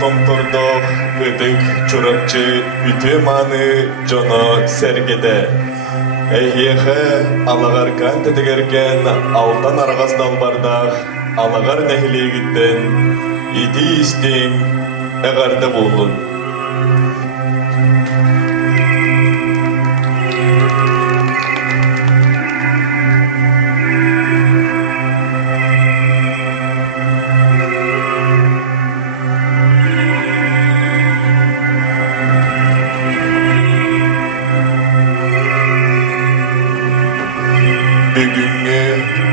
томтордох ыдык чурапчы үтө маны жоно сергеде. Эйхе алагаркан тетегерген алтан аргас далбардах алагар нехилегиттен иди истиң эгарда болдун. Бүгүнгү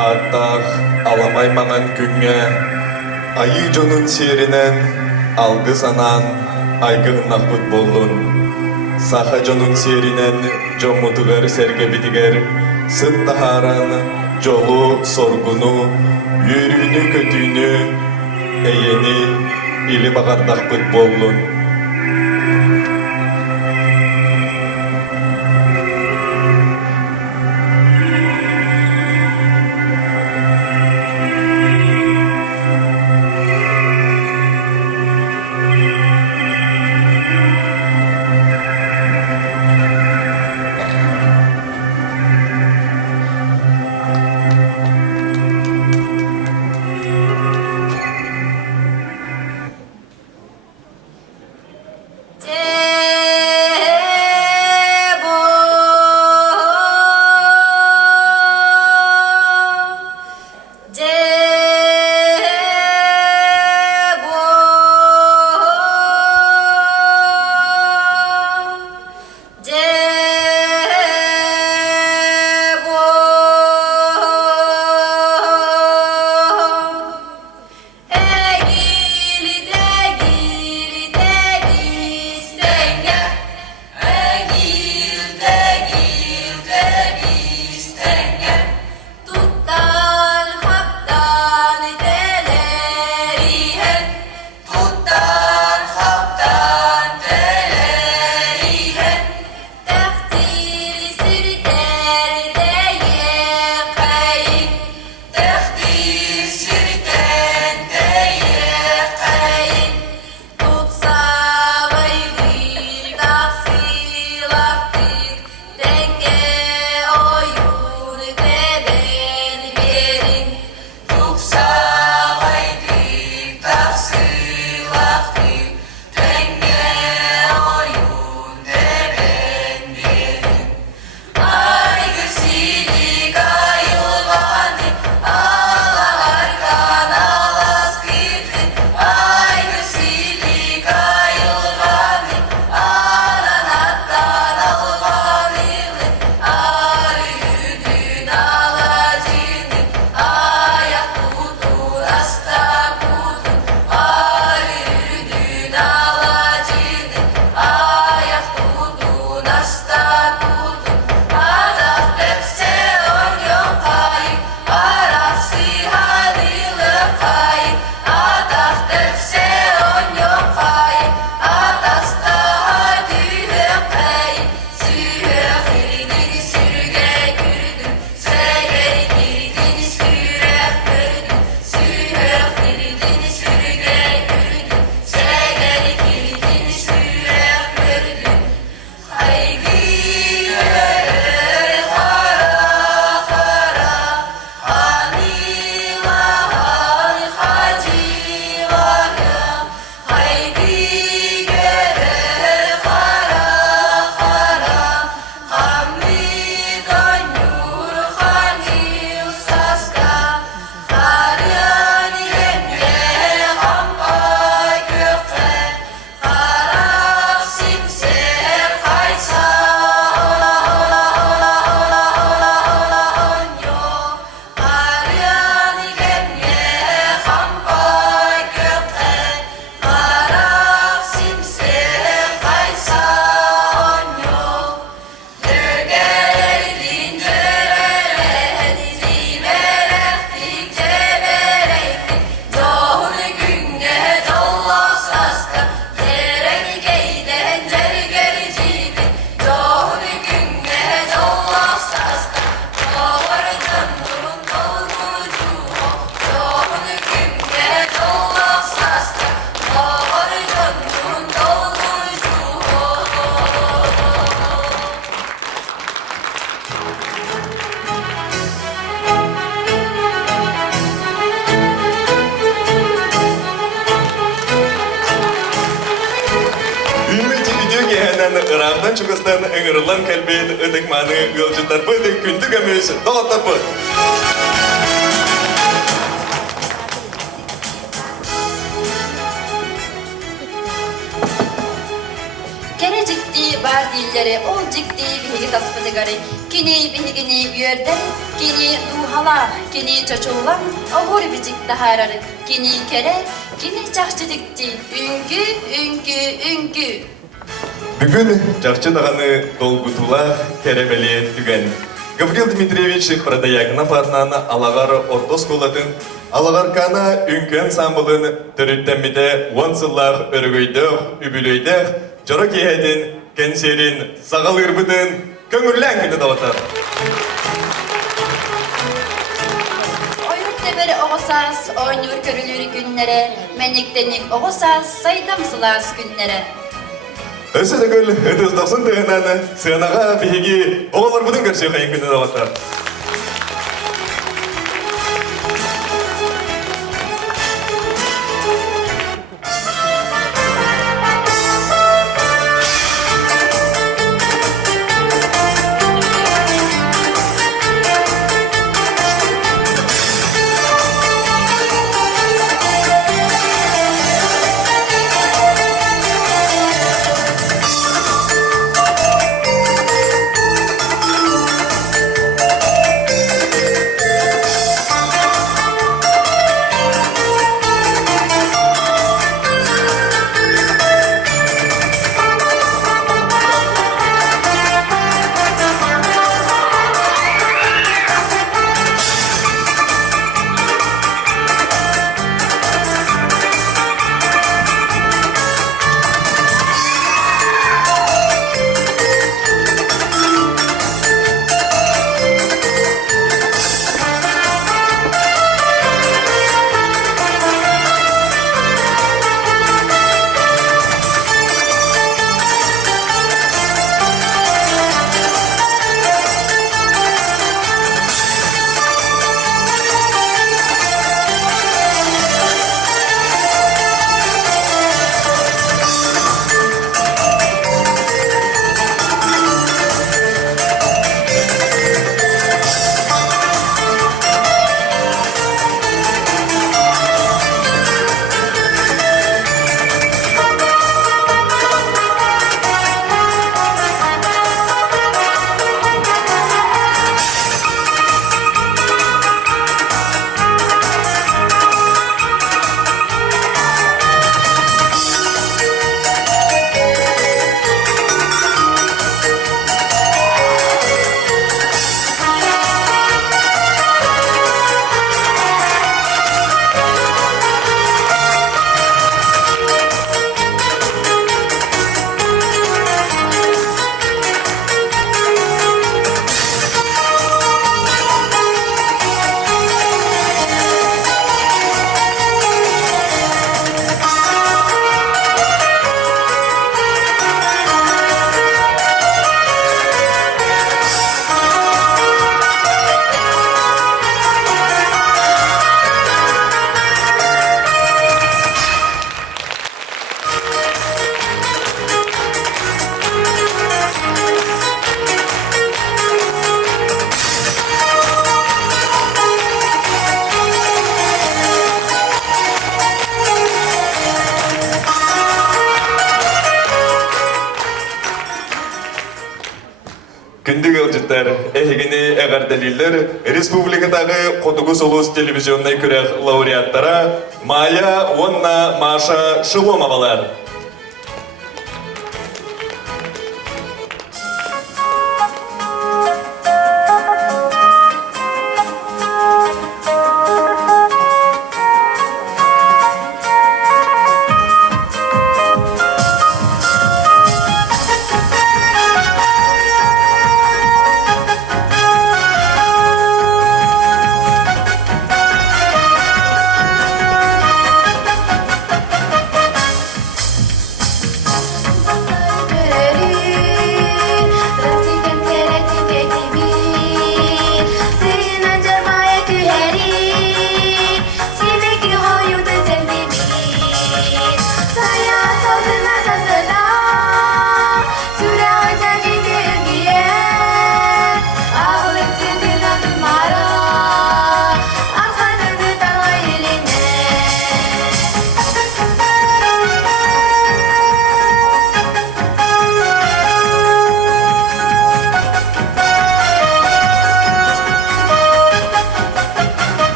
аттах аламай маңан күнгө айы жонун серинен алгы санан айгыгыннакпыт болдун. Саха жонун серинен жомутугар сергебитигер сыт тахаран жолу соргуну үйрүүнү көтүүнү эйени или багардакпыт болдун. Irak'tan çıkıstan ıngırılan kalbin ıdıkmanı yolcular bıdık kündük ömüz doğatar bu. Kere ciddi var dillere, ol ciddi bihigi tasmadı gari. Kini bihigini yörden, kini duhala, kini çoçuğulan, oğur bicik dahararı. Kini kere, kini çahçıdıkçı, üngü, üngü, üngü. Bugün çarşı dağını dolgutula keremeli tügen. Gavril Dmitrievich Prodaягна Fatnana Alagar Ortoskolatın Alagarkana ünkü ensamblın törüttemide 10 yıllar örgüydük, übülüydük, Jorok yehedin, kenserin, sağal ırbıdın, köngürlen günü dağıtar. Oyun teberi oğusaz, oynur körülür günlere, meniktenik oğusaz, saydamsılas günlere. Öse de gül, ödüzdüksün tığınanı, sığınağa bihigi, oğullar budun görüşü kayın günü dağıtar. Күндік ылжыттар, әйгіні әғар дәлелдер, республикадағы Қотығыз Улус телевизионный күрек лауреаттара Майя Онна Маша Шыломовалар.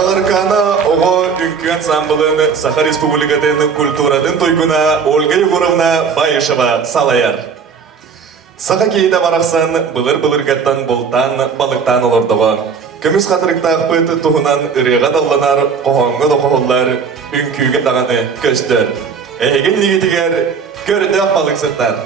Алағаркана оғы үңкі ансамблын Саха Республикатын культурадын тойгуна Ольга Егоровна Байышева салаяр. Саха кейді барақсан бұлыр-бұлыр гаттан болтан балықтан олырдығы. Көміс қатырықтағы пыты тұғынан үреға далланар қоғаңғы доқығылар үңкүйгі дағаны көстір. Әйген негетігер көрді балықсыттар.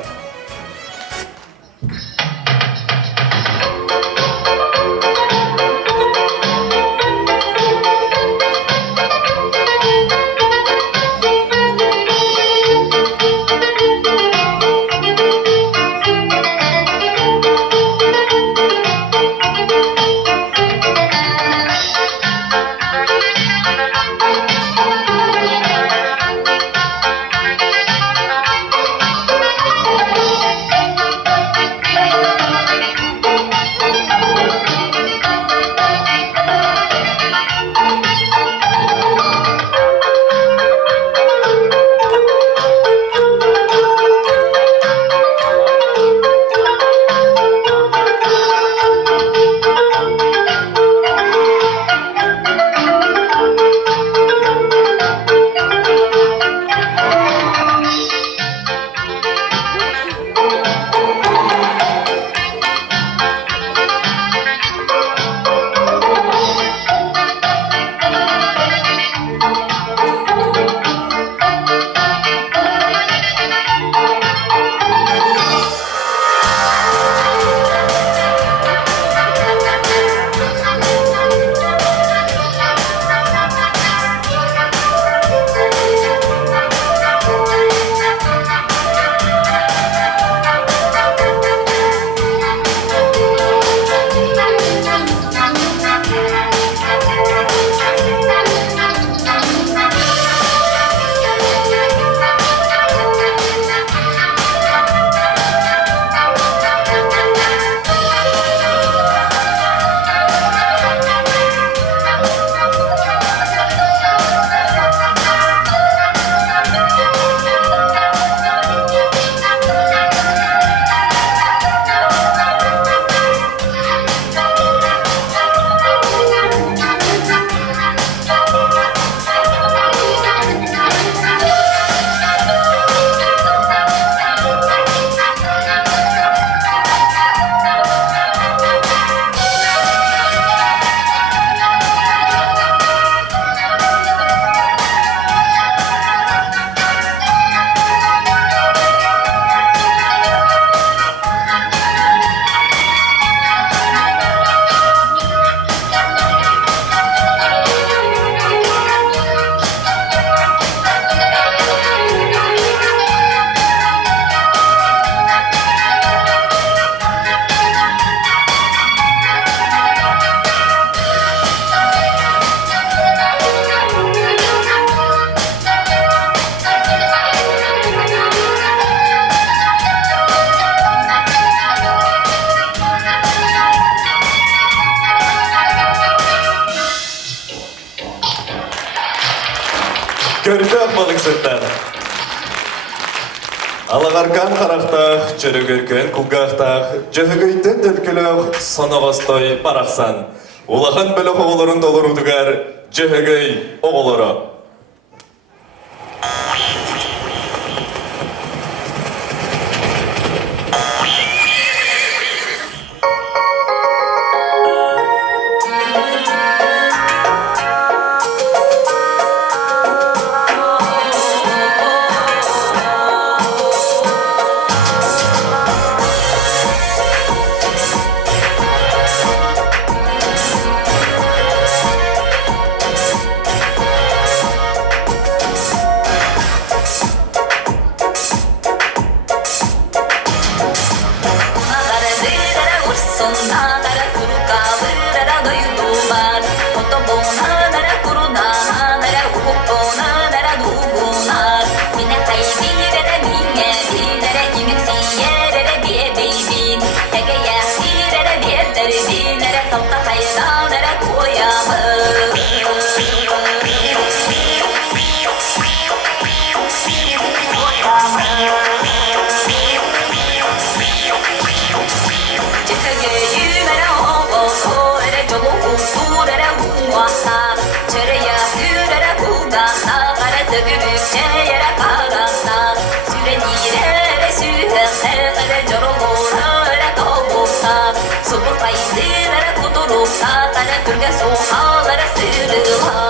Көрдік балықсыттар. Алағарқан қарақтақ, жүрігіркен күлгақтақ, жығығыйтын дүлкілік санағастай парақсан. Улахан білі оғылырын долырудығар жығығый оғылыры. dökülükçe yere kararsa Sürenire sürenlere jorulurlara doğukta Subul kayındılara kudurukta Kara kürge soğalara sırıla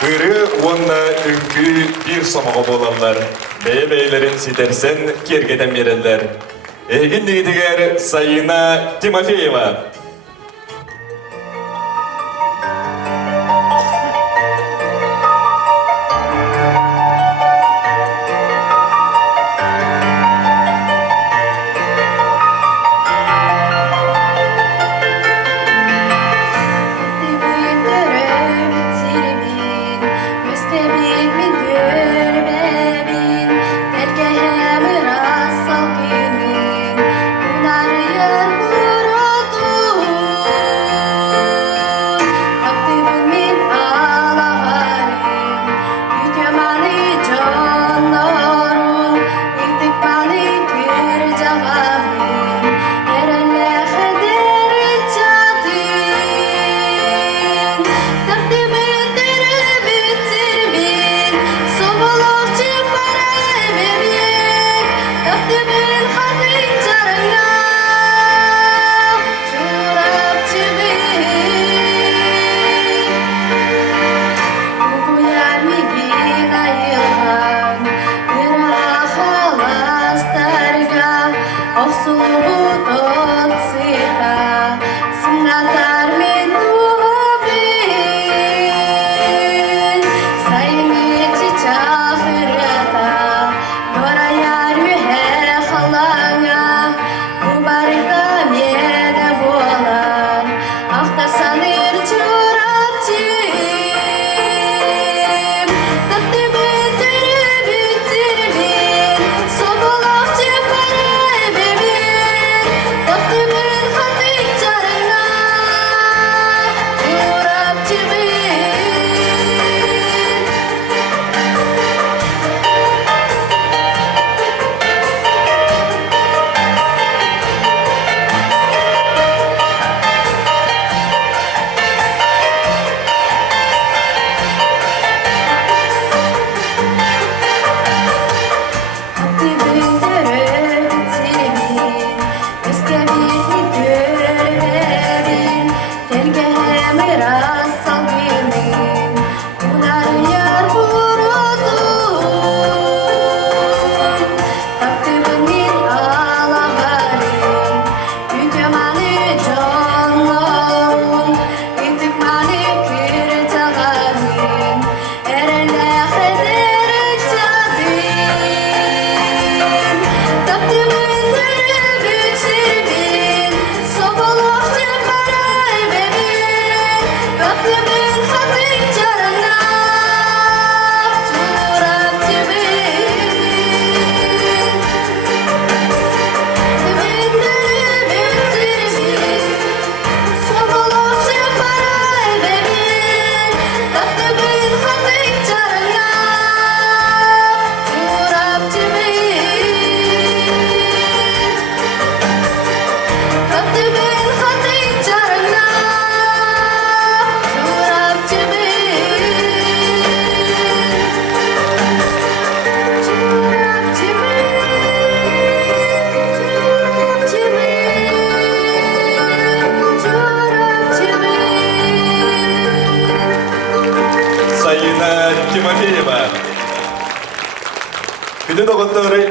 Hırı onna ünkü bir somağa bolanlar. Beylerin sitersen kergeden verenler. Egin digidiger Sayına Timofeyeva. Unarıyor vuruldu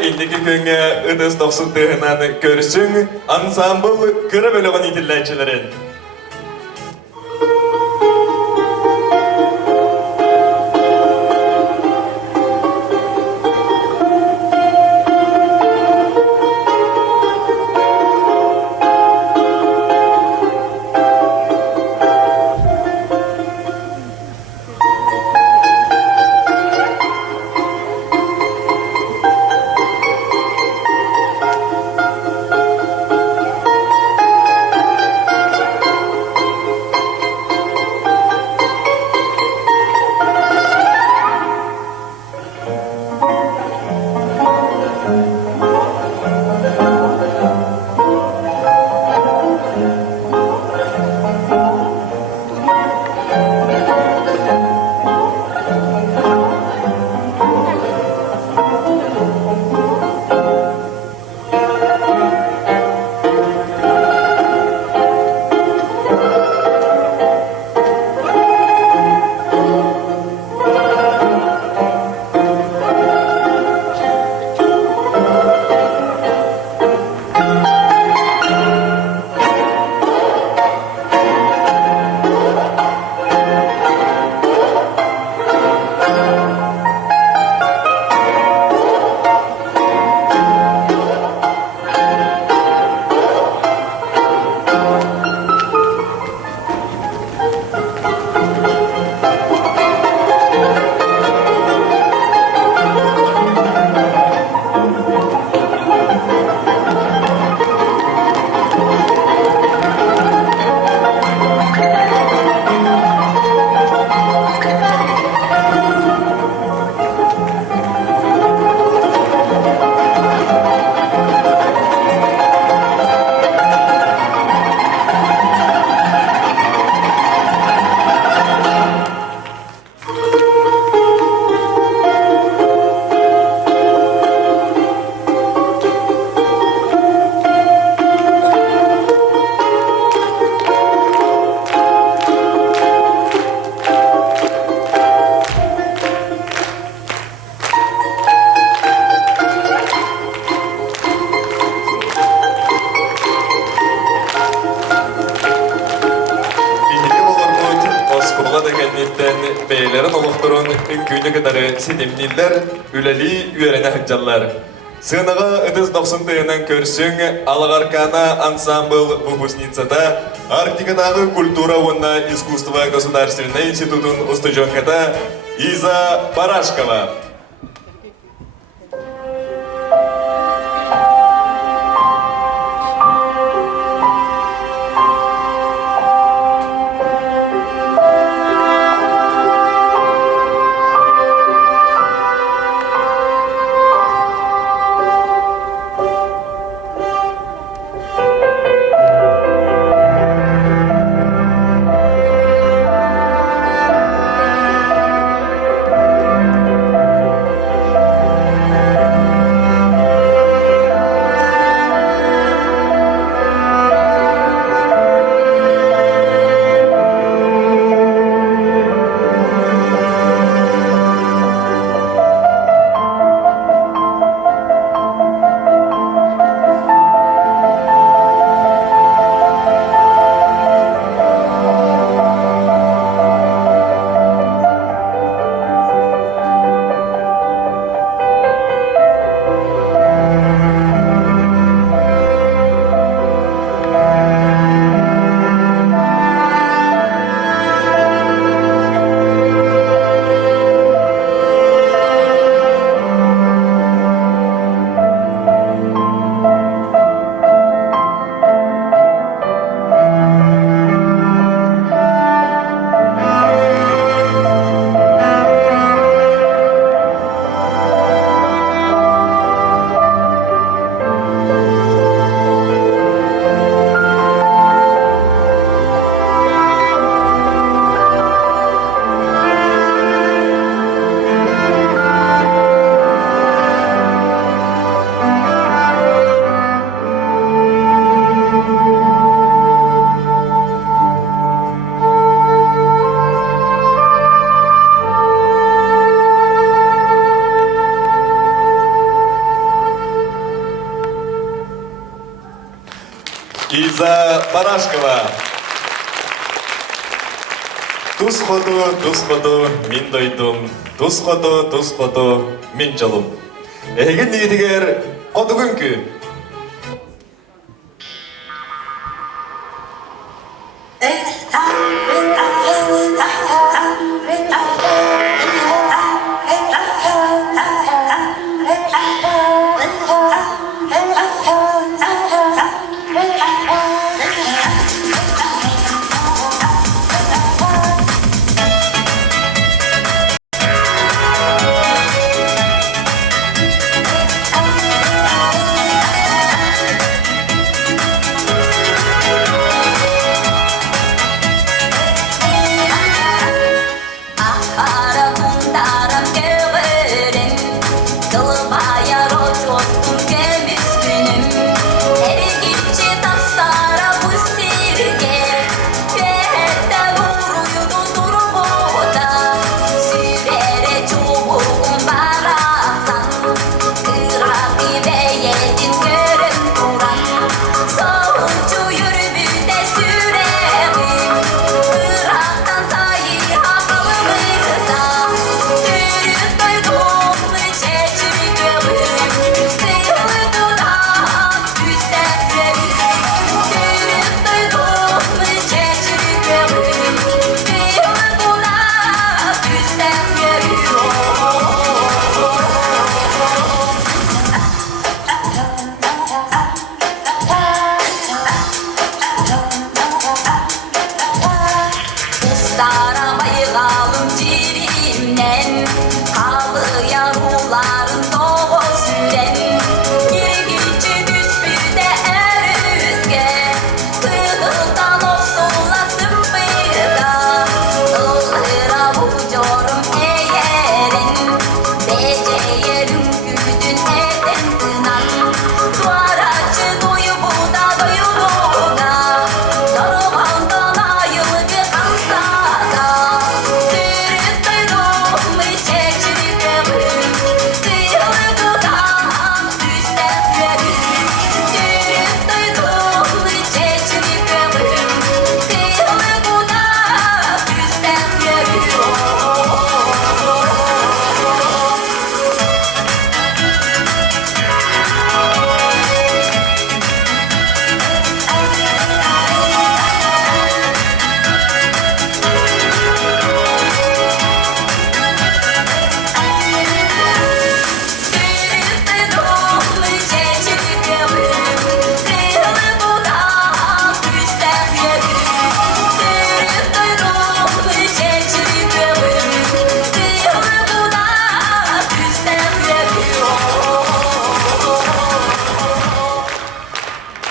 indiki köňe ıdız 90-tığınan körsüň ansambl kıra bölüğün itilläçilerin. Beylerin olukturun ünküydü kadarı sidimniller, üleli üyerene hıccalar. Sığınağa ıdız 90-tığынан körsün, Алагаркана ансамбл выпускницада Арктикадағы культура онна искусства Государственный институтын устыжонката Иза Барашкова. Лиза Барашкова. Тус ходу, мен дойдум. Тус ходу, мен жолум. Эгер нигидигер кодугүнкү.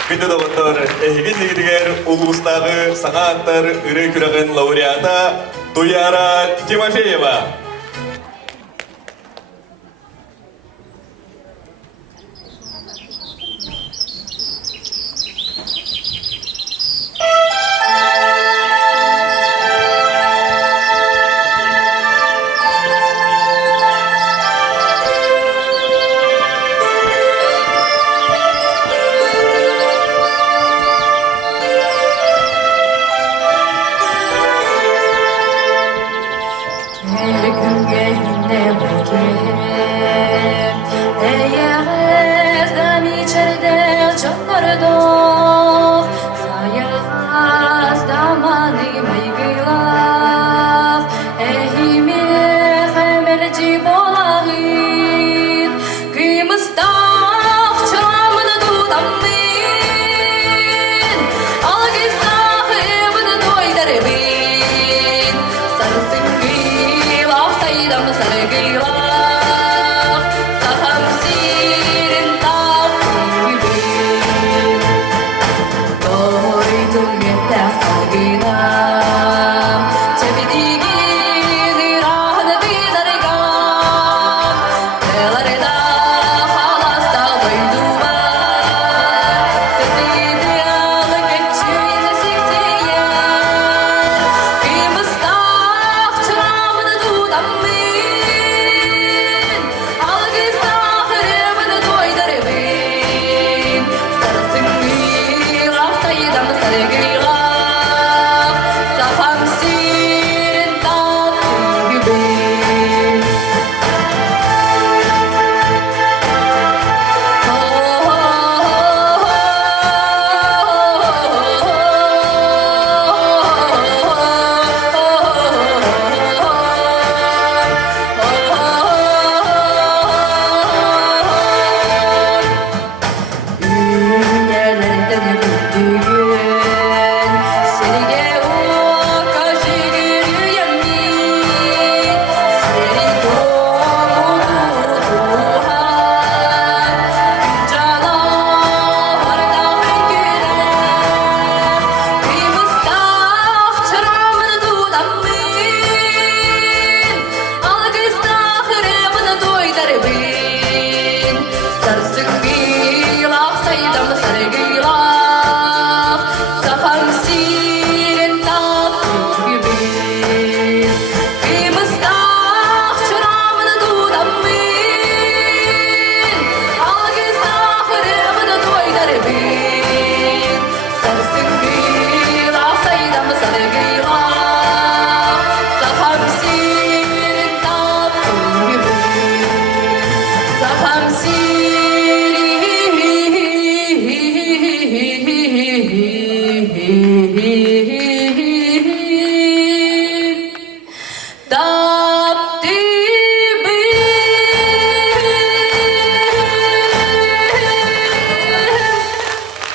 Күнді добыттар, әйген негідігер ұлғыстағы саңа аттар үрі күріғін лауреата Туяра Тимофеева. Her sarıgıyla Safam sirin tatlı gibi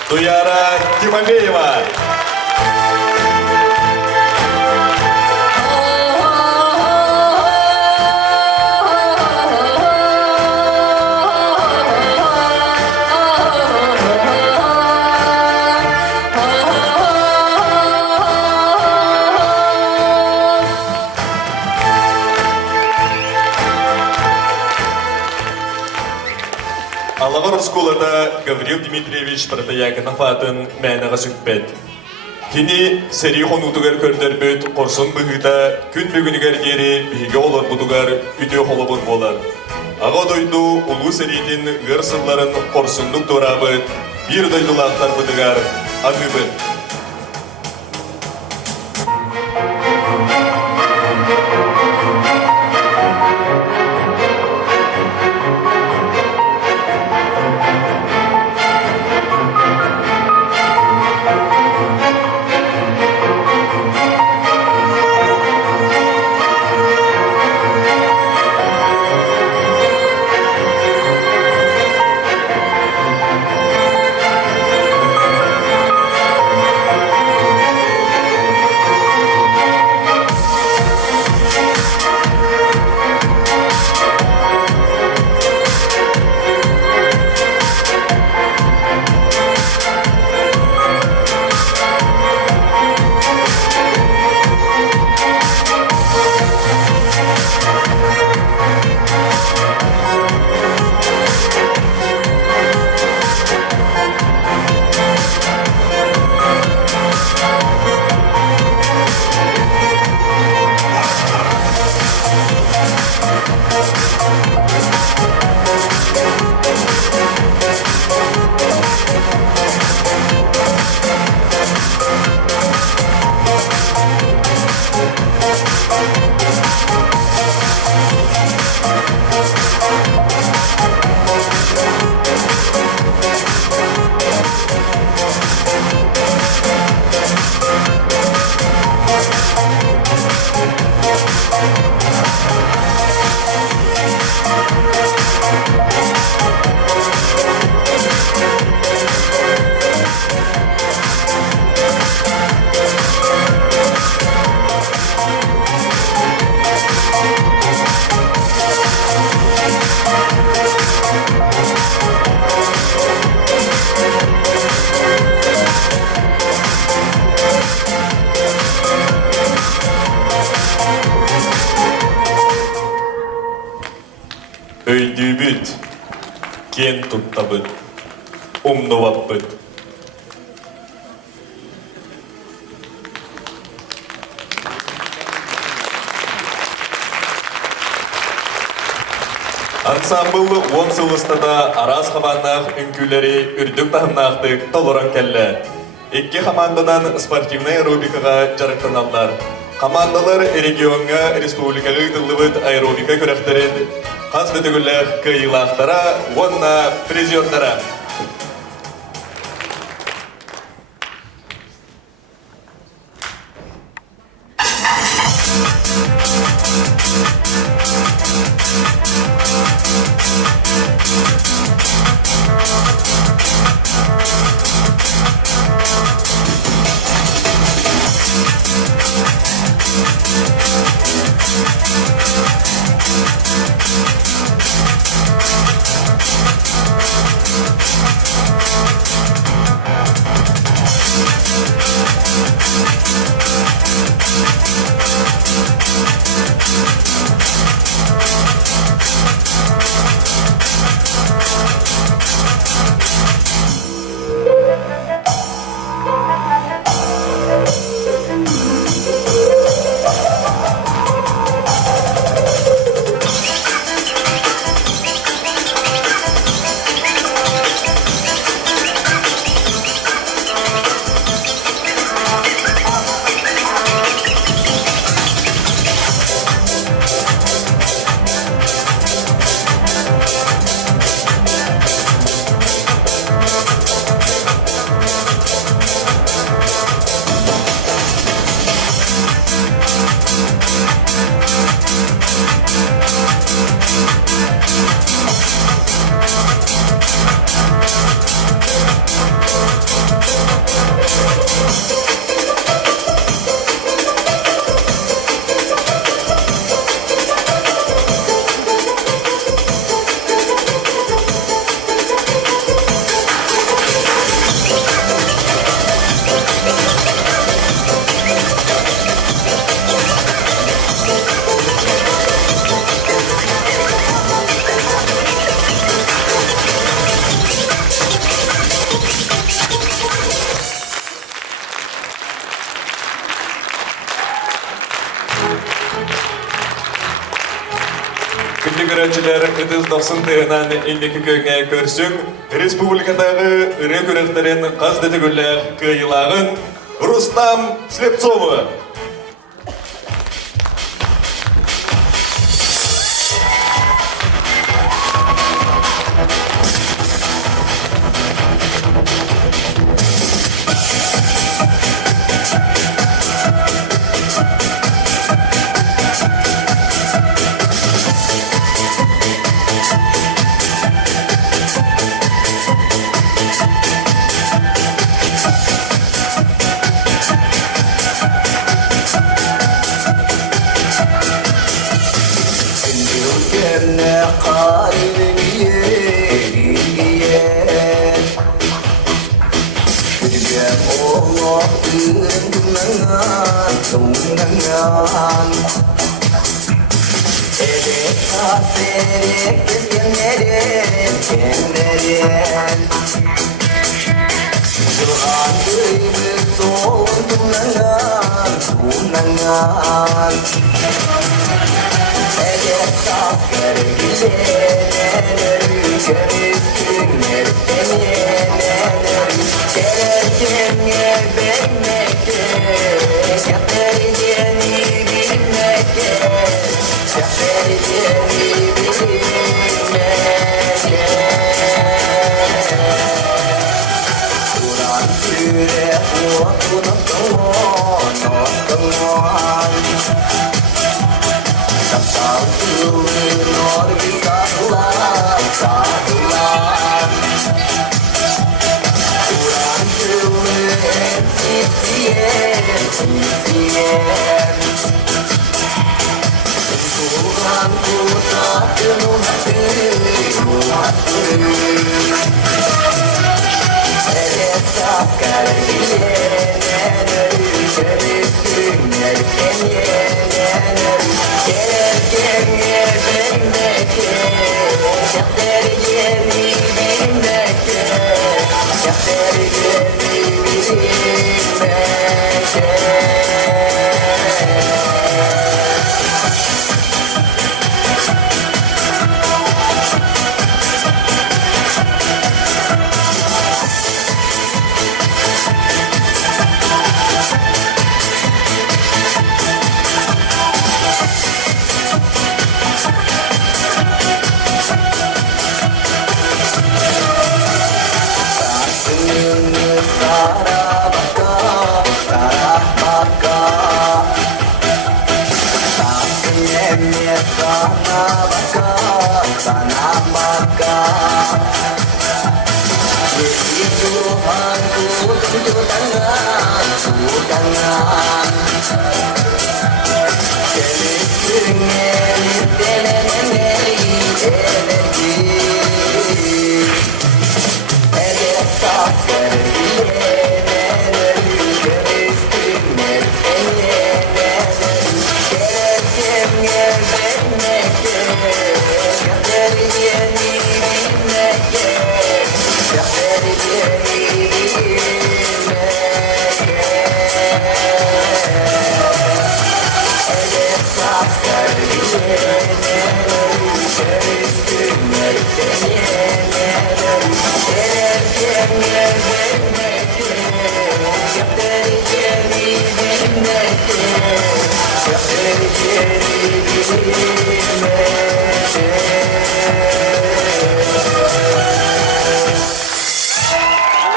Дуяра Тимофеева. Аллағар сколада Гаврил Дмитриевич Протоягинов атын мәніға сүкпет. Кені сәрі қонутығар көрдер бөт қорсын бұғыда күн бүгінігер ері біге олар бұдығар үте қолы болар. Аға дойду ұлы сәрейдің ғырсыларын қорсындық торабыт, бір дойдулақтар бұдығар аңыбыт. Öydübüt, ken tuttabıt, umnuvapbıt. Ансамбыл он сылыстада араз хабаннақ үнкүлері үрдік тахымнақтық толыран кәлі. İki komandadan sportivnay aerobikaga jarıklanallar. Komandalar regionga, respublikaga ıdıllıbıt aerobika körekterin. Kas düdügüller kıyılaqtara, onna prizyonlara. Күнді көрәтшілер үтіз 90 тыгынан індекі көңе көрсің, республикадағы үрі көректерін қаз дедігілер кыйылағын Рустам Слепцовы.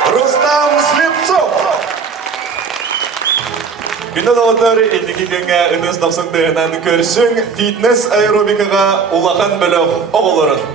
Рустам Слепцов. Күнді дауыттар ендігі көнге үтіс тапсындығынан көрсің фитнес аэробикаға улахан бөлік оғылырын.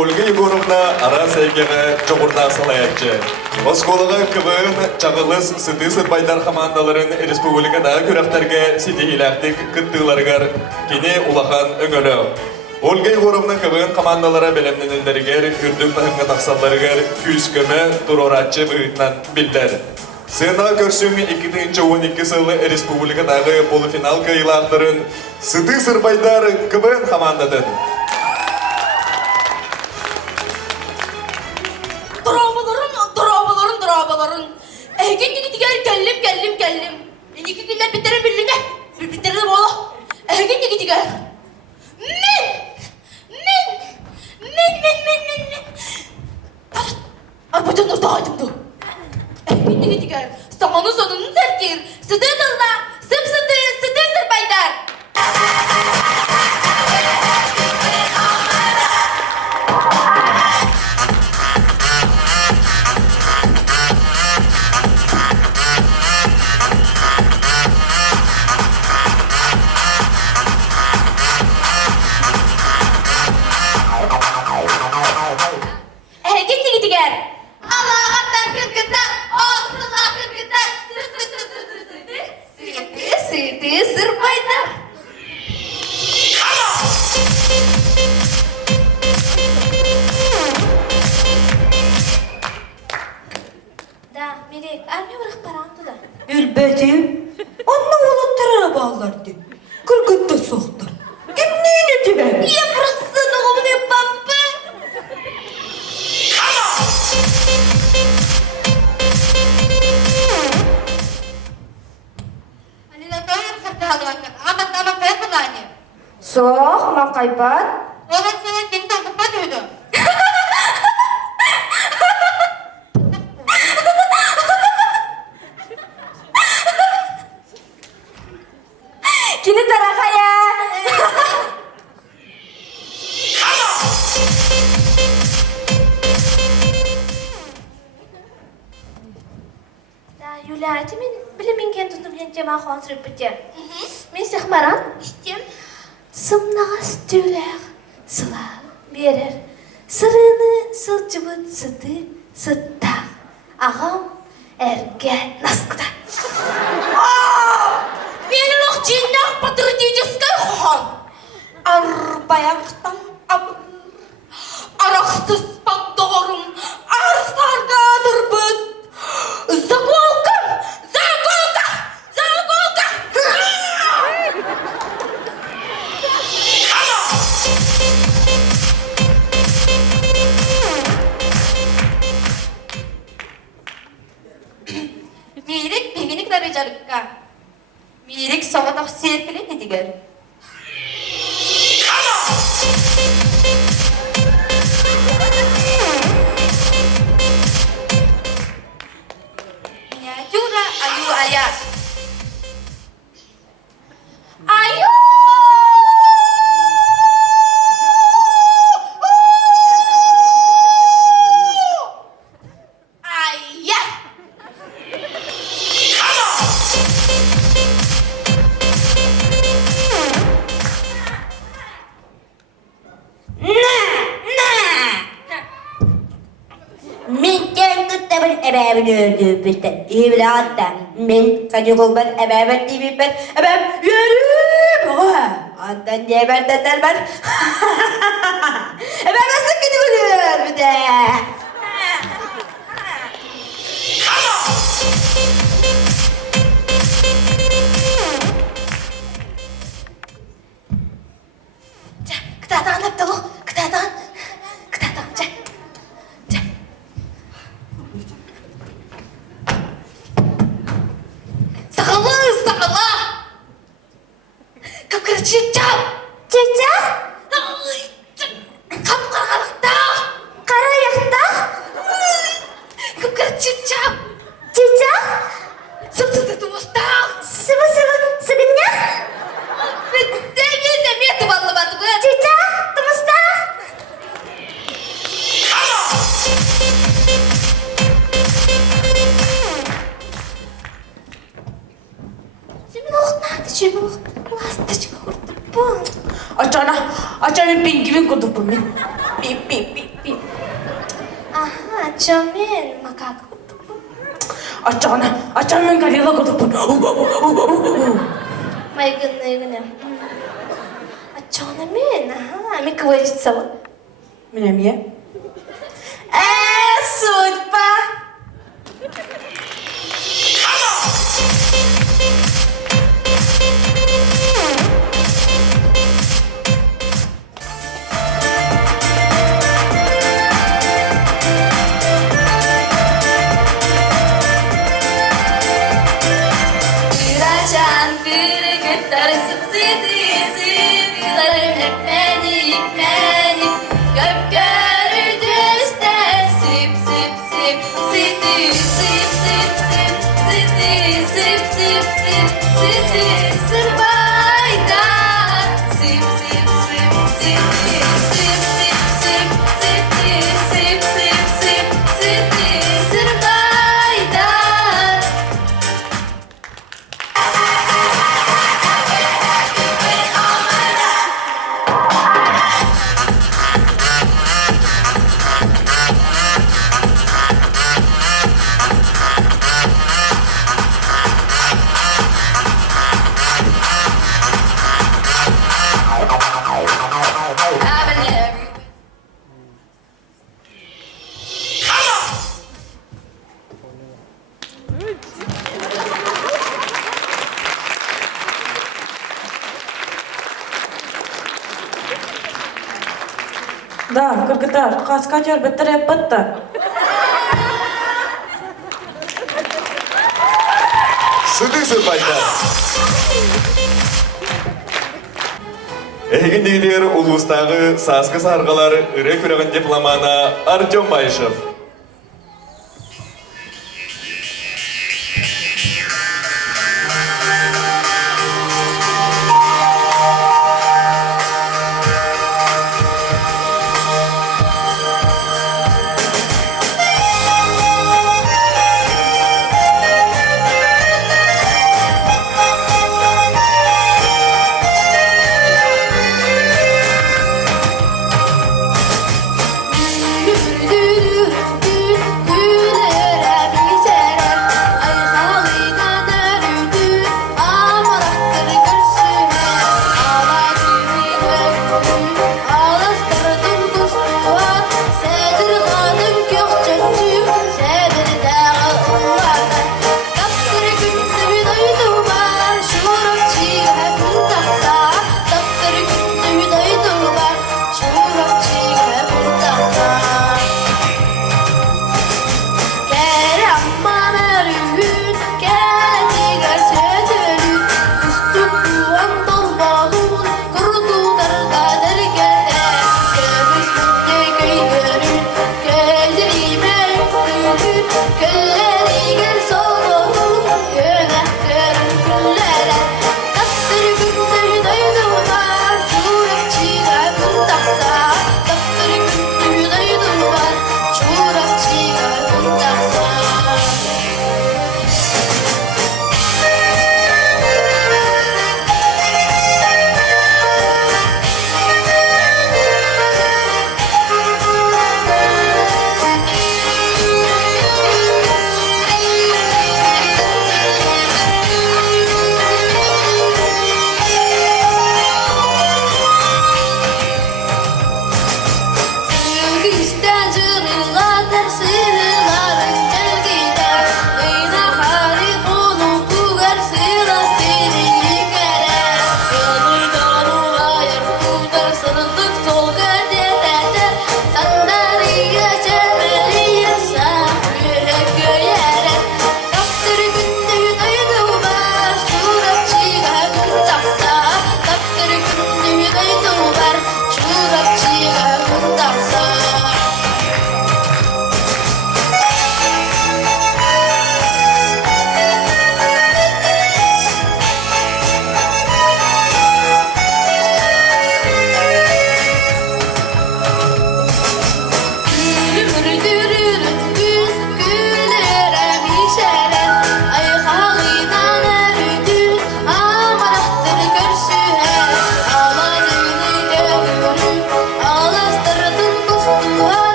Ольга Егоровна ара сәйгеға жоғырна салаятчы. Осколыға кыбын чағылыс сыты сырбайдар командаларын республикадағы көріқтерге сетегеләқтік күттіларғар кене улахан өңілі. Ольга Егоровна кыбын командалара белемненілдергер, үрдік тахынға тақсаларғар күскөмі тұроратчы бұғытнан білдер. Сынаға көрсің 2012 сылы республикадағы полуфинал кайылақтарын сыты сырбайдар кыбын командадын. Durabaların. Egen diğer gellim. İki günler biterim birliğine. Biterim oğlum. Egen diğer. Men. Bu canım dağıdım da. Egen diğer. Samanın sonunu serkir. Sıdırla. Sıdır baydar. Ülbeti, anna olatlara bağlardı. Kırgıtta soktu. Kim neyine diye? Yaprasını onu papa. Sok, makaypat. Orang sana cinta kepada itu. Юля, мен білімен кен тұтым ен тема қуансырып бітер. Мен сақмаран, істем. Сымнағас түйілер, сыла берер. Сырыны сылчыбыт сыты, сыттақ. Ағам әрге наскыда. Менің оқ жиннақ батыры дейдескай қоған. Арбаяқтан абыр. Арақсыз паттоғырым, арсарғадыр бұд. Заколка! Заколка! Заколка! Мирек бегінік дәрі жарыққа. Мирек соғадақ серкілі не дегер. Миниатюра аю-ая. Аю! Ая! Minken kıttabın ebevini öldüğümüzden evlatta min kaçıkulban ebeven gibi ben ebem yürüyüm oha ondan diye ben dener ebem nasıl gidiyor bir de Kıtadan aptalı, kıtadan. Kıtadan, cak. Cak. Sağlı, sağlı. Kapkara çiçek. Çiçek? Kapkaralıkta. Karayakta. Kapkara çiçek. Çiçek? Sıvı-sıvı-sıvı-sıvı. Sıvı-sıvı, sıvı-ne? Denginde miyeti vallahi bu? Çiçek, tımısta. Şimdi oğlan, şimdi lastacık kurtup bu. Açana pingvin kurduk bu min pip pip pip pip Aha, çömen makak kurtup bu. açana gorilla kurduk bu Maygın. Çömen, aha, mi kıvırcıt sava. Менем я судьба Kıraçan kırgıtlar sıpsıdızıdılarım etmeni Göp görüldü üstten sıp sıp sıp sıdı sıp sıp sıp sıdı sıp sıp sıp sıdı sırbaydan sıp sıp sıp sıdı sıp sıp sıp sıdı sıp sıp sıp sıdı sırbaydan I've been everywhere. Да, кыргыздар, каскадер бітіріп бітті. Sıdı sırbaylar. Эгин дейдер улустагы саскы саргалар ыры күрөгөн дипломана Артем Байышев.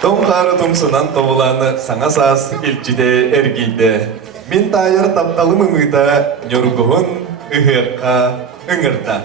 Том қары тұмсынан тобыланы саңа сас елчіде әргейді. Мен тайыр тапталы мұмыда нөргіғын үхеққа үңірді.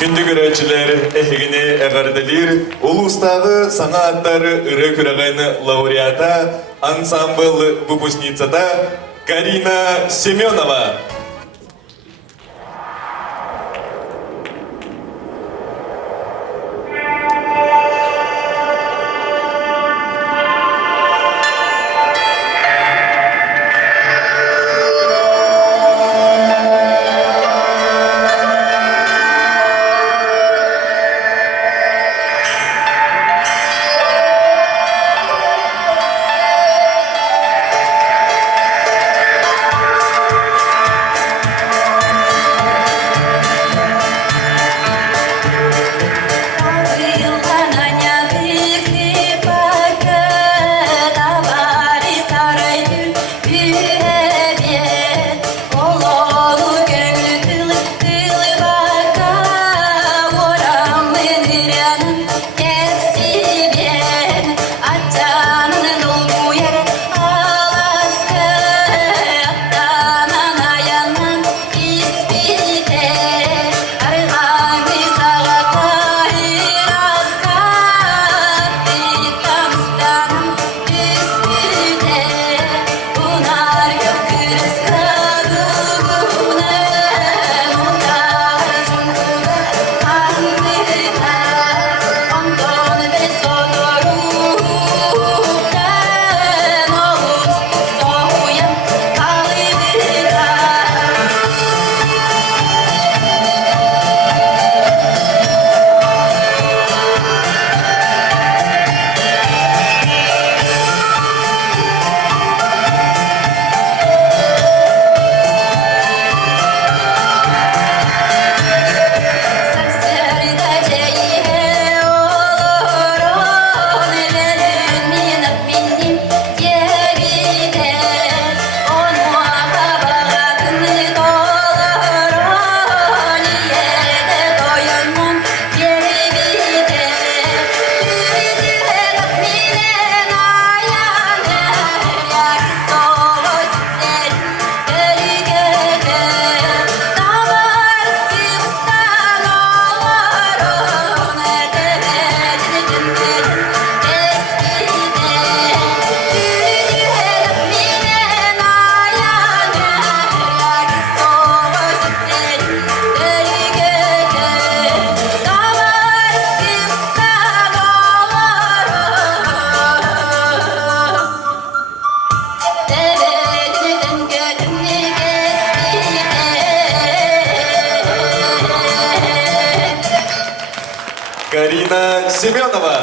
Күнді көрәчілер әхігіне әғардалыр, ұлыстағы саңа аттары үрі күрағайны лауреата ансамбл выпускницада Карина Семенова. Инна Семенова.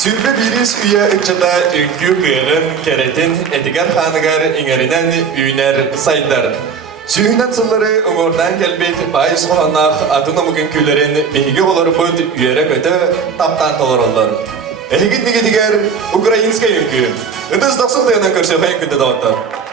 Сүрбе бирис үйе ычыта үңкү кыйгын керетин этигер ханығар иңеринен үйнер сайдар. Сүйінен сыллары ұңырдан келбет байыз қоғанақ атын омығын күйлерін бейге олар бұд үйері көті таптан толар олар. Әйгін негедігер украинскай үңкү. Үдіз 90 дайынан көрсе қайын күнді дауыттар.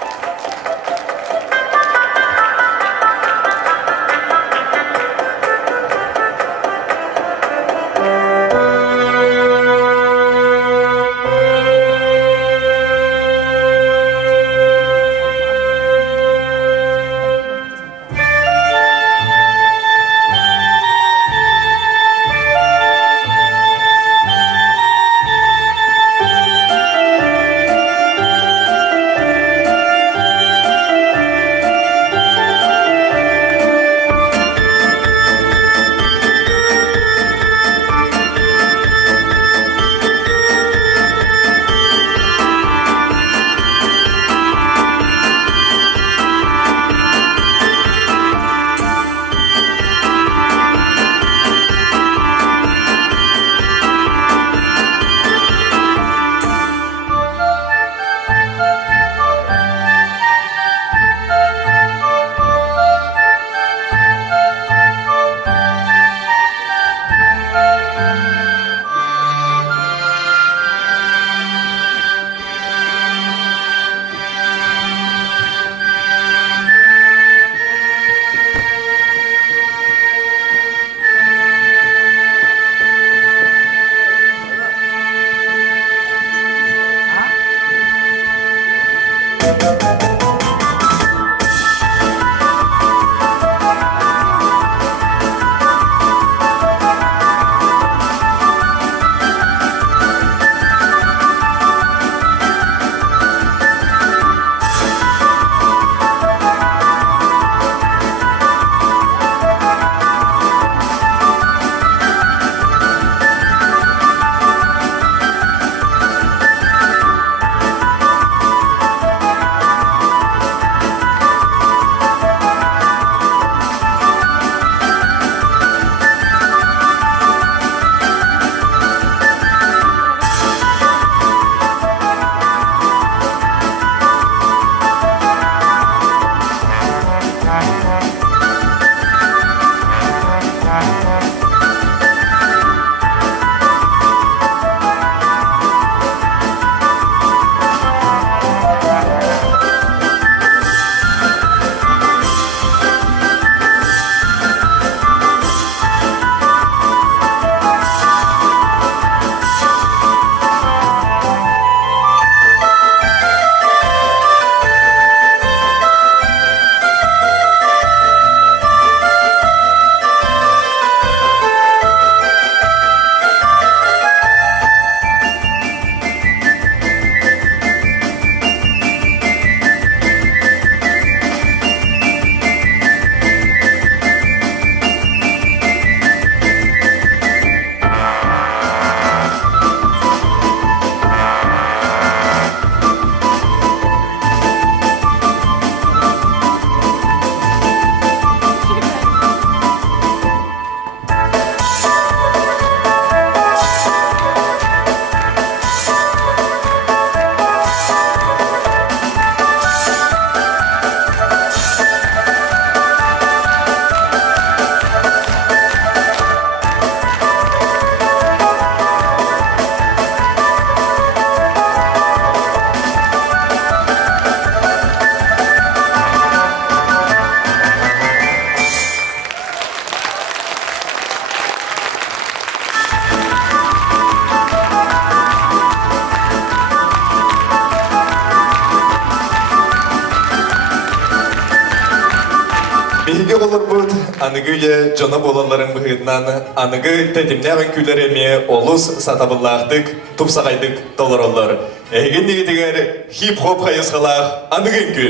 Биһиге болар бут, аныгы я жона болаларын быһыытнан, аныгы тетимнәгән күләреме олус сатабыллахдык, тупсагайдык толороллар. Әйген дигетигер хип-хоп хайысхалах аныгын кү.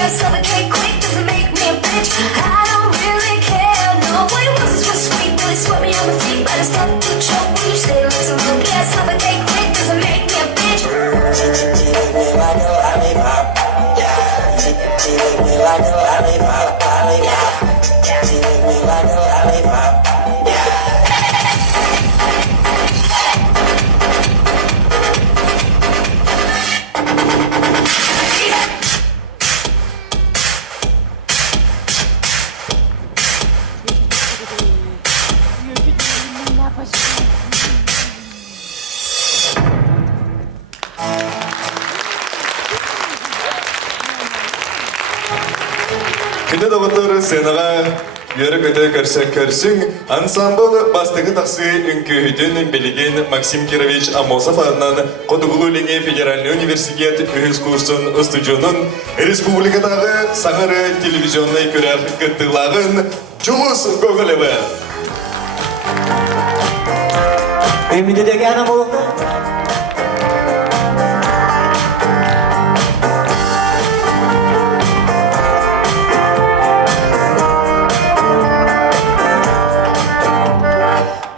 I suffocate quick, doesn't make me a bitch. I don't really care, no. Boy, it was sweet, really swept me on my feet, but I start to choke when you say like some monkey. I suffocate quick, doesn't make me a bitch. She make me like a lollipop. Yeah. She make me like a lollipop. Lollipop. She make me like a lollipop. Күні дағыттар сенаға үйері көті көрсің, ансамбл бастығы тақсы үнкөйден белеген Максим Кирович Амосов адынан Қодығылу Лене Федеральный университет үйіз курсын студионын республикадағы саңыры телевизионный көрәқ күттіғлағын Чулус Гоголевы. Ümidedeki anam oldu.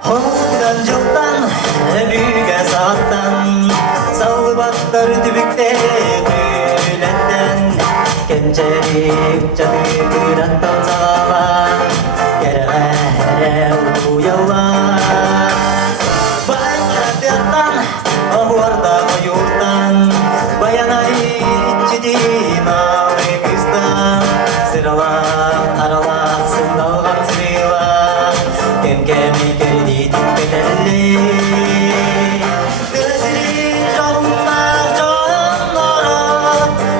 Hoğdan yıldan, büyüge saattan, salvatları dübükte gületten, gençelik cadı attan sağla, gere uyala. Bayattan, ahuarda koyurdan, bayanari içidin ağrıkızdan, sıralak, aralak, sındalgan sırılak, kemkemi gerdi dinbelerli. Gözlerin canlar canlara,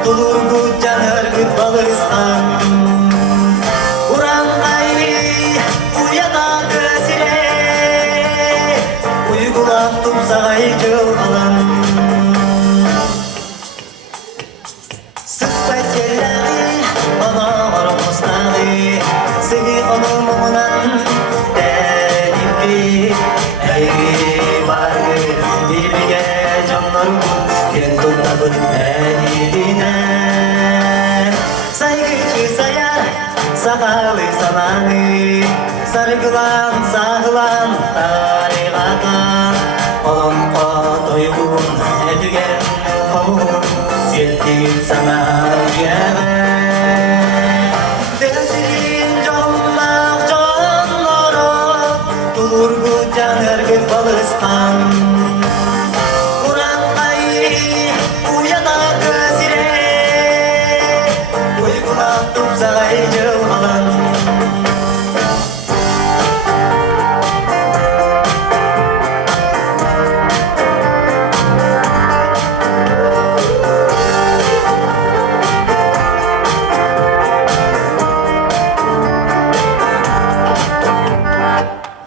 tulur gucan örgüt balıstan. Uran gayri, uyana gözüre, uygulap tutsay cılgalan. Sıkpay selleri, ana aramızdağı, sığı konumunan denildi. Ey vargı, birbirge canlarım, yen tutabın eline. Saygıcı sayar, sakalı sananı, sargılan, sağılan tarikata. Olum o duygun, edügen komun, settiğin sana yeme. Densirin canlar canlara, durgu caner gök balıstan. Uran ayı, uyana gözire, uygulap tutsay cılgalan.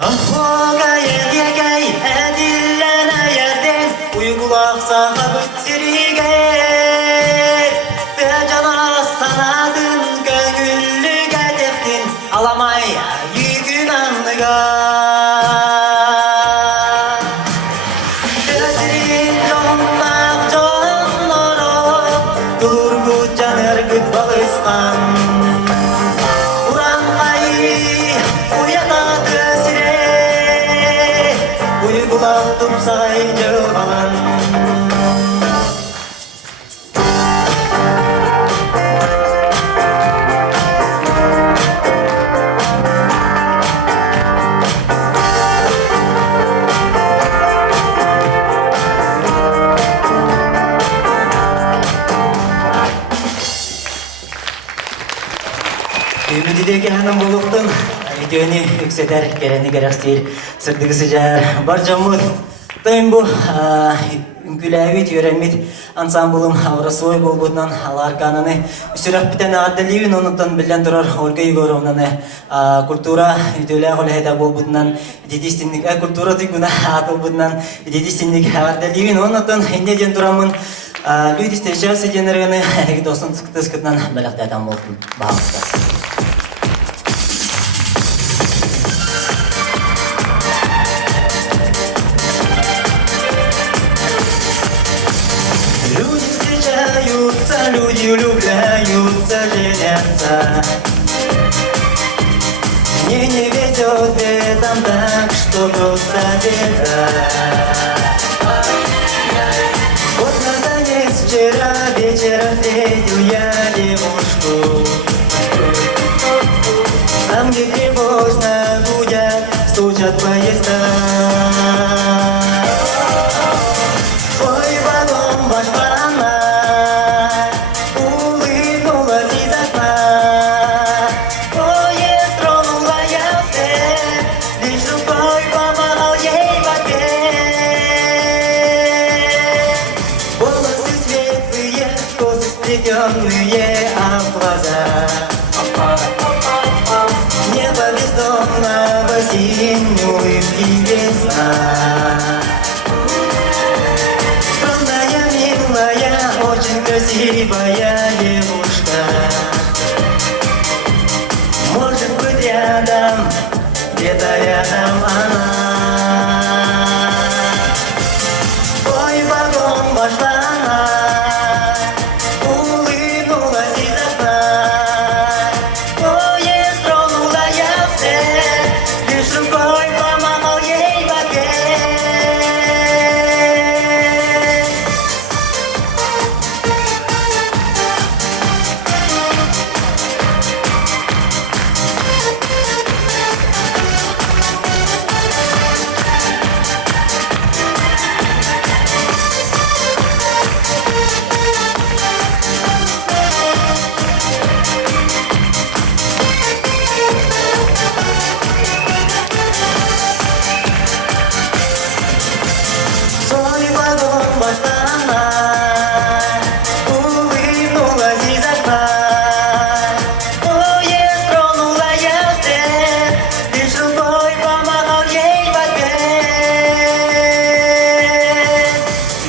Ahoga yegegey edillene yerden uygulak sahabıt sirigey. Ve cana sanadın gönüllü gedeftin alamaya yükün anlıga. Gözlerin canlar canlara, durgu caner gıt balıstan. Uran ayı, uyana gözüre, uygulap tutsay cılgalan. Ümidideki hanım buluktun, ayıtığını yükseder, kereni gerektir, sırdığı sıcar, barcamut. Tayın bu, güləvit, yöremit, ansambulum avrasoy bolbudundan alar kanını, üsürek biten addeliyün onundan bilen durar Olga Yegorovnаны, kultura ütüle olheda bolbudundan, dedistinlik, kultura tüygüne atılbudundan, dedistinlik addeliyün onundan, indeden duramın, люди встречаются денерганы, досын sıkıntısından belaktadan bolsun, bağımsız. Люди встречаются, люди влюбляются, сердца. Мне не везет в этом так, что просто беда. Вот наконец вчера вечером встретил я девушку. Там, где тревожно гудят, стучат поезда. Свой вагон вошла она, улыбнулась из окна. Поезд тронула я вслед, лишь рукой помахал ей в ответ. Волосы светлые, косы сплетенные, а в глаза небо бездонного зимнюю и весна. Скромная, милая, очень красивая девушка. Может быть, рядом, где-то рядом она. В свой вагон вошла она, улыбнулась из окна. Поезд тронула я вслед, лишь рукой помахал ей в ответ. Свой вагон вошла она, улыбнулась из окна. Поезд тронула я вслед, лишь рукой помахал ей в ответ.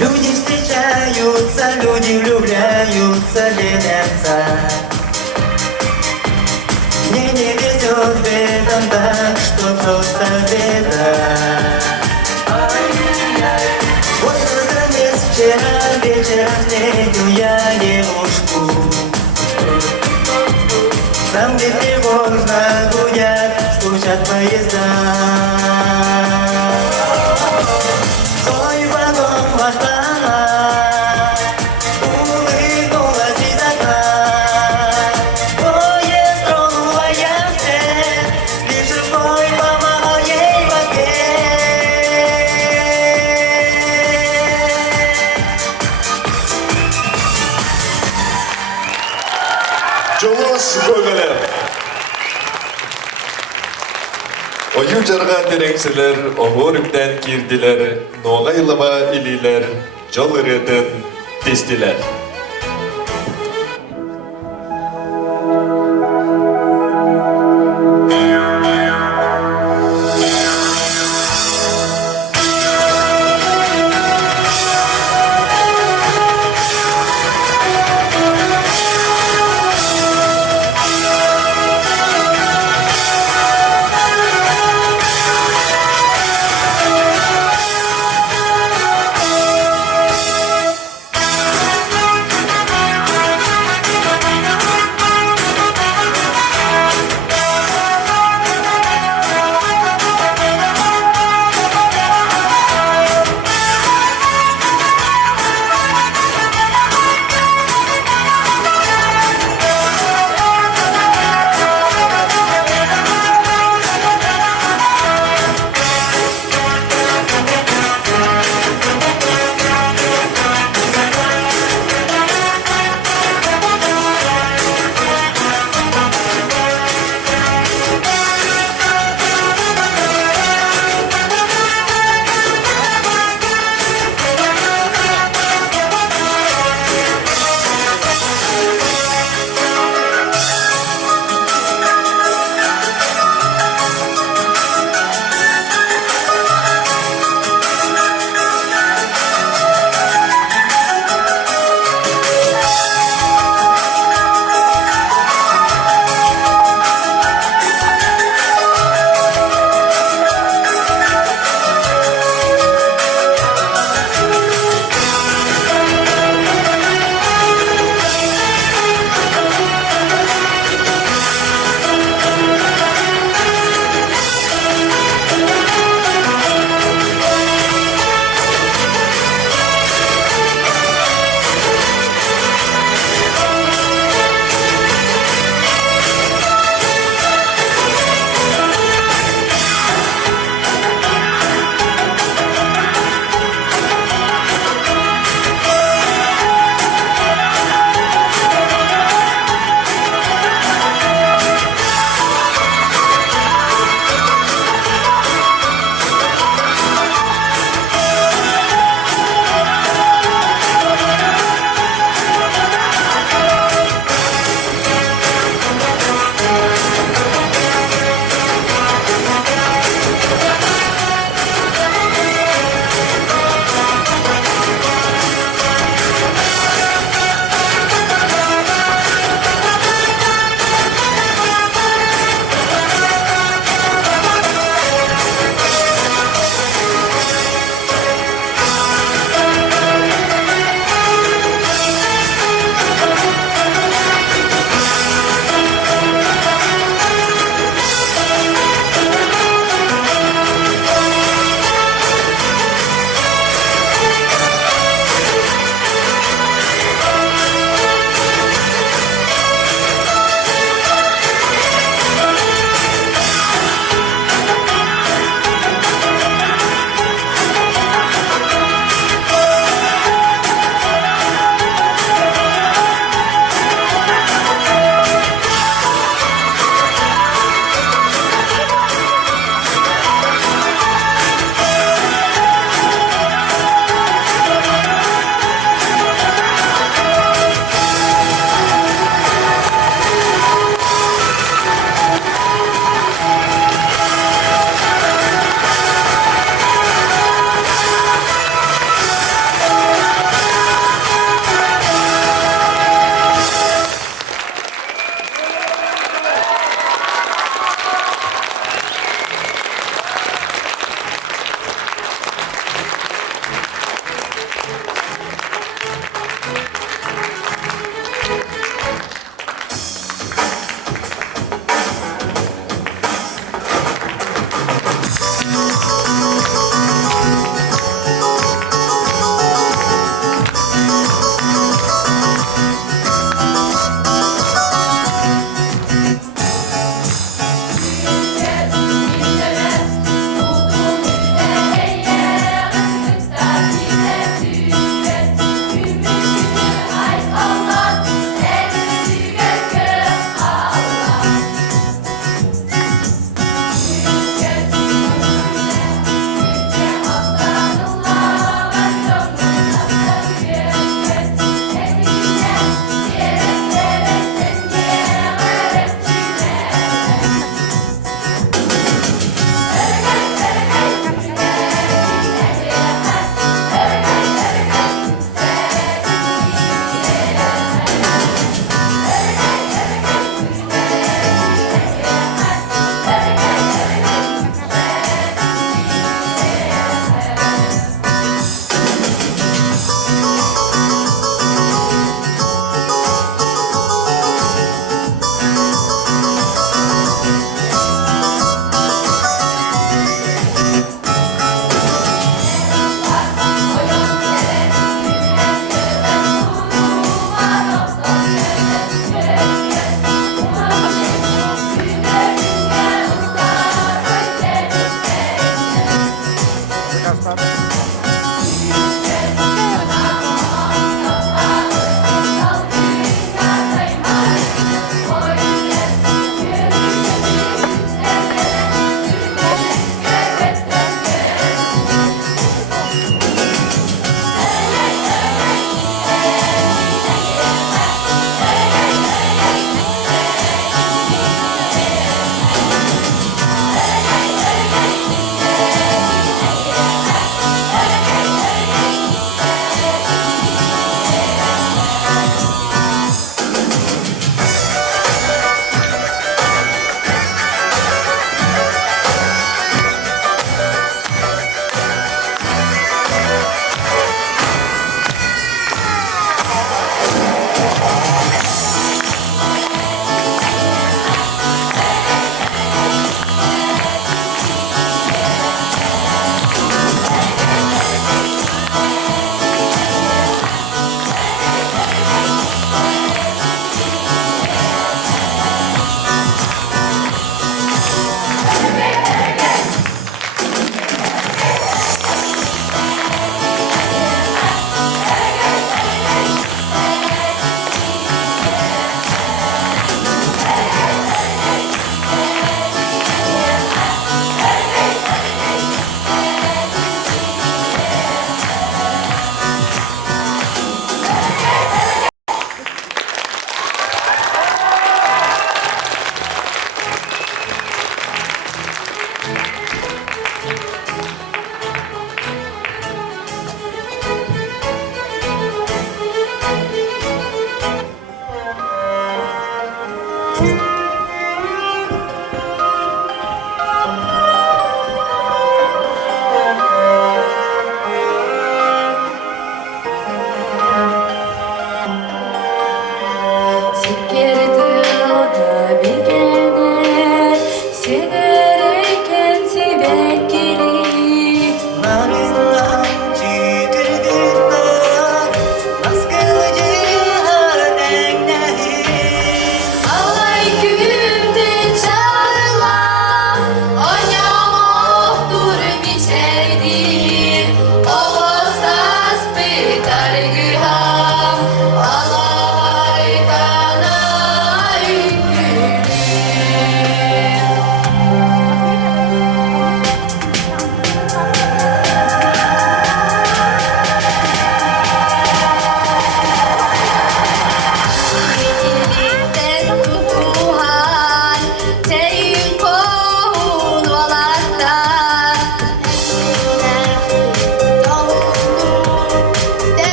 Люди встречаются, люди влюбляются, женятся. Мне не везет в этом так, что просто беда. Вот наконец вчера вечером встретил я девушку. Там, где тревожно гудят, стучат поезда. В свой вагон вошла она, улыбнулась из окна. Поезд тронула я вслед, лишь рукой помахал ей в ответ. Жолос көңілі. Ою жарға тереңсілер, оғыр үптен кирділер, ноғайлыма илилер, жол ұретін тестілер.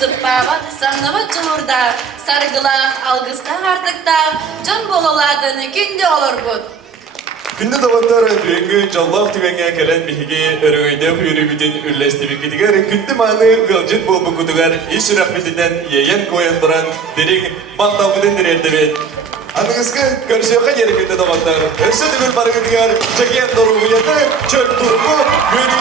Sıppavat sanlama çulurda, sargıla, algısta artıkta, can bolaladığını günde olur bu. Күнді даваттар бүгінгі жаллақ түгенге кәлін бігіге өрігейді үйрібіден үрлесті бігідігер күнді маңы ғылжет бол бұқыдығар еш рахметінен ейен қойын бұран дерің мақталбыден дірерді бет. Аныңызғы көрсеуға ерекенді даваттар. Өсі түгіл барғыдығар жакен дұру ұяты чөп тұрғы